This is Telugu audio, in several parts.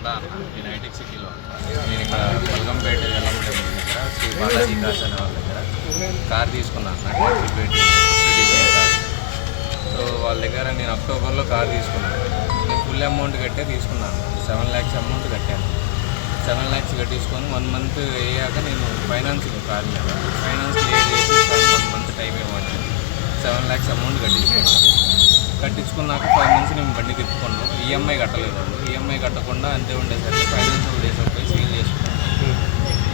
ఉందా అన్న, నేను హైటెక్ సిటీలో ఉంటాను. నేను ఇక్కడ బల్గంపేట ఎల్లమ్మ టెంపుల్ దగ్గర శ్రీ బాలాజీ కార్స్ అనే వాళ్ళ దగ్గర కార్ తీసుకున్నాను అన్న, డిజైన్ కార్. సో వాళ్ళ దగ్గర నేను అక్టోబర్లో కార్ తీసుకున్నాను. నేను ఫుల్ అమౌంట్ కట్టే తీసుకున్నాను, 7 lakhs అమౌంట్ కట్టాను. 7 lakhs కట్టించుకొని 1 month అయ్యాక నేను ఫైనాన్స్ కార్ మీద ఫైనాన్స్ క్లియర్ చేసి 1 month టైం ఇవ్వండి, 7 lakhs అమౌంట్ కట్టించుకున్నాక 5 months నేను బండి తిప్పుకున్నాను. ఈఎంఐ కట్టలేదు. ఈఎంఐ కట్టకుండా అంతే ఉండేసరికి ఫైనాన్షియల్ డేస్ పోయి సేల్ చేసుకున్నాను.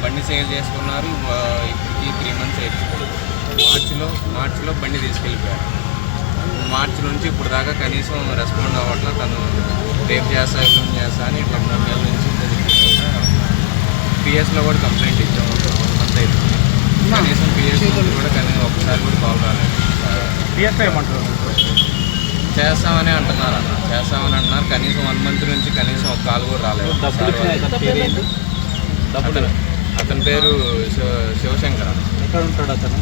బండి సేల్ చేసుకున్నారు. ఇప్పటికి 3 months అయిపోయింది. మార్చిలో బండి తీసుకెళ్ళిపోయారు. మార్చి నుంచి ఇప్పుడు దాకా కనీసం రెస్పాండ్ అవ్వట్లా. తను రేపు చేస్తా ఎల్లుండి చేస్తా అని ఇట్లా 3 నెలల నుంచి పిఎస్లో కూడా కంప్లైంట్ ఇచ్చాము. 1 month అయిపోయింది. కనీసం పిఎస్ కూడా కనీసం ఒకసారి కూడా కాల్ రాలేదు. పిఎస్ ఏమంటారు? చేస్తామని అంటున్నారు అన్న, చేస్తామని అంటున్నారు. కనీసం 1 month నుంచి కనీసం ఒక కాల్ కూడా రాలేదు. అతని పేరు శివశంకర్. ఎక్కడ ఉంటాడు అతను?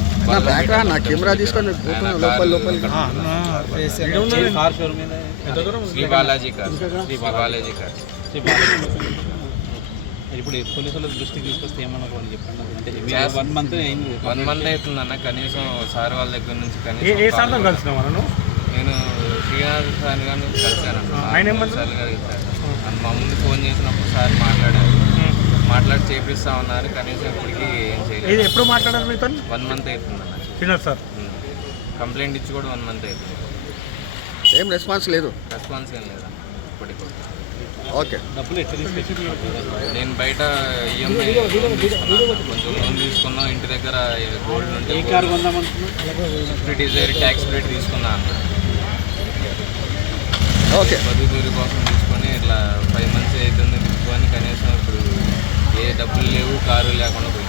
కెమెరా తీసుకొని శ్రీ బాలాజీ కార్స్. ఇప్పుడు పోలీసుల దృష్టికి తీసుకొస్తే ఏమన్నారు అని చెప్పండి. అంటే 1 month అయింది. 1 month అవుతుందన్న. కనీసం సార్ వాళ్ళ దగ్గర నుంచి కనీసం కలిసిన నేను శ్రీనాథ్ సార్ గారిని కలిశాను. సార్ గారు మా ముందు ఫోన్ చేసినప్పుడు సార్ మాట్లాడి చేపిస్తామన్నారు. కనీసం ఇప్పటికీ ఏం చేయలేదు. ఎప్పుడు మాట్లాడారు మీతో? 1 month అవుతుందన్న. శ్రీనాథ్ సార్ కంప్లైంట్ ఇచ్చి కూడా 1 month అవుతుంది. ఏం రెస్పాన్స్ లేదు. రెస్పాన్స్ ఏం లేదన్న ఇప్పటికి కూడా. ఓకే, డబ్బులు ఎట్లా తీసుకొచ్చి? నేను బయట ఈఎంఐ లోన్ తీసుకున్నాను. కొంచెం లోన్ తీసుకున్నాం. ఇంటి దగ్గర గోల్డ్ ఉంటే కార్ కొందామనుకున్నాను. స్విఫ్ట్ డిజైర్ ట్యాక్స్ రేట్ తీసుకున్నా అన్న. ఓకే, బతుకుదూరి కోసం తీసుకొని ఇట్లా 5 months అవుతుంది తీసుకొని కనీసం ఇప్పుడు ఏ డబ్బులు లేవు, కారు లేకుండా పోయింది.